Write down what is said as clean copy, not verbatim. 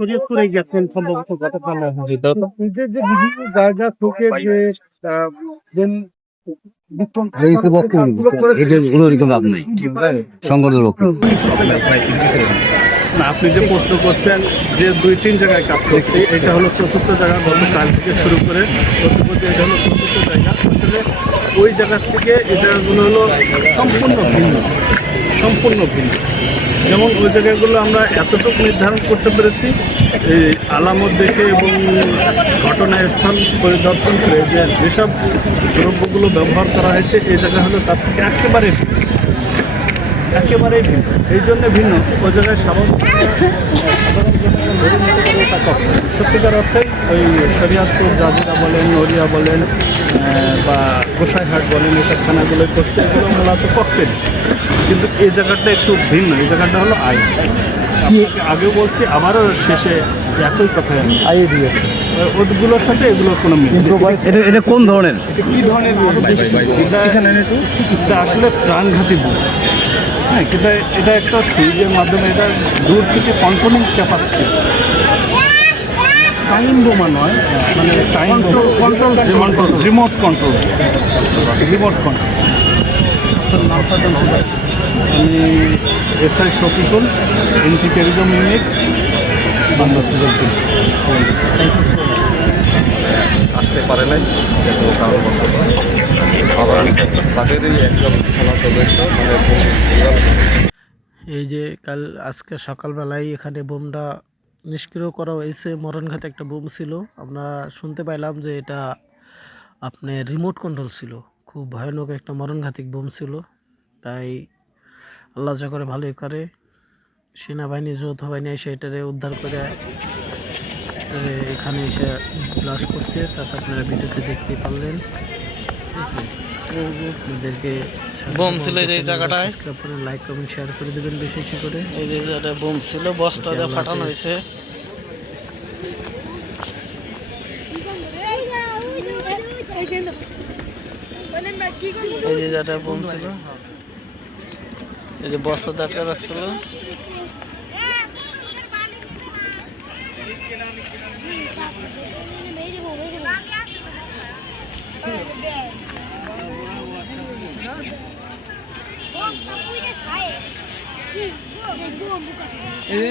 শরীয়তপুরে গেছেন সম্ভবত গতকাল। যে বিভিন্ন জায়গা থেকে যে না, আপনি যে প্রশ্ন করছেন যে 2-3 জায়গায় কাজ করছি, এটা হলো চতুর্থ জায়গা। গতকাল থেকে শুরু করে প্রতিপতি এটা হলো চতুর্থ জায়গা। আসলে ওই জায়গার থেকে এই জায়গাগুলো হলো সম্পূর্ণ ভিন্ন, সম্পূর্ণ ভিন্ন। যেমন ওই জায়গাগুলো আমরা এতটুকু নির্ধারণ করতে পেরেছি এই আলামত দেখে এবং ঘটনাস্থল পরিদর্শন করে যে যেসব দ্রব্যগুলো ব্যবহার করা হয়েছে এই জায়গা হলো তার থেকে একেবারেই ভিন্ন। এই জন্য ভিন্ন ওই জায়গায় সাধারণ সত্যিকার অর্থে ওই শরিয়াতপুর জাজিরা বলেন, নড়িয়া বলেন বা গোসাইহাট বলেন, এসব থানাগুলো করছে এগুলো মূলত ককটেল। কিন্তু এই জায়গাটা একটু ভিন্ন। এই জায়গাটা হলো আইন। আগেও বলছি, আবারও শেষে একই কথা আইয়ে দিয়ে ওগুলোর সাথে এগুলোর কোনো মিল। এটা কোন ধরনের, এটা কী ধরনের? এটা আসলে প্রাণঘাতী বোম। হ্যাঁ, এটা একটা সুইচের মাধ্যমে এটা দূর থেকে কন্ট্রোলিং ক্যাপাসিটি আছে। টাইম বোমা নয়, মানে টাইম কন্ট্রোল, রিমোট কন্ট্রোল। নামটা জানতে পারি আমি SI Shafiqul, anti terrorism unit, আসতে পারে নাই তাদেরই একজন থানা সদস্য এই যে আজকে সকালবেলায় এখানে বোমটা নিষ্ক্রিয় করা হয়েছে। মরণঘাতী একটা বোম ছিল। আমরা শুনতে পাইলাম যে এটা আপনার রিমোট কন্ট্রোল ছিল। খুব ভয়ানক একটা মরণঘাতী বোম ছিল। তাই আল্লাহ যা করে ভালোই করে, সেনাবাহিনী যৌথ বাহিনী এসে এটারে উদ্ধার করে এখানে এসে ব্লাস্ট করছে। তাতে আপনারা ভিডিওতে দেখতে পারলেন। ঠিক আছে, আপনাদেরকে বোম ছিল যে জায়গাটায়, সাবস্ক্রাইব করে লাইক কমেন্ট শেয়ার করে দেবেন বেশি বেশি করে। এই যে জায়গাটা বোম ছিল, বস্তা দিয়ে ফাটানো হয়েছে। এই যে জায়গাটা বোম ছিল, এই যে বস্তা দিয়ে আটকে রাখছিল। এই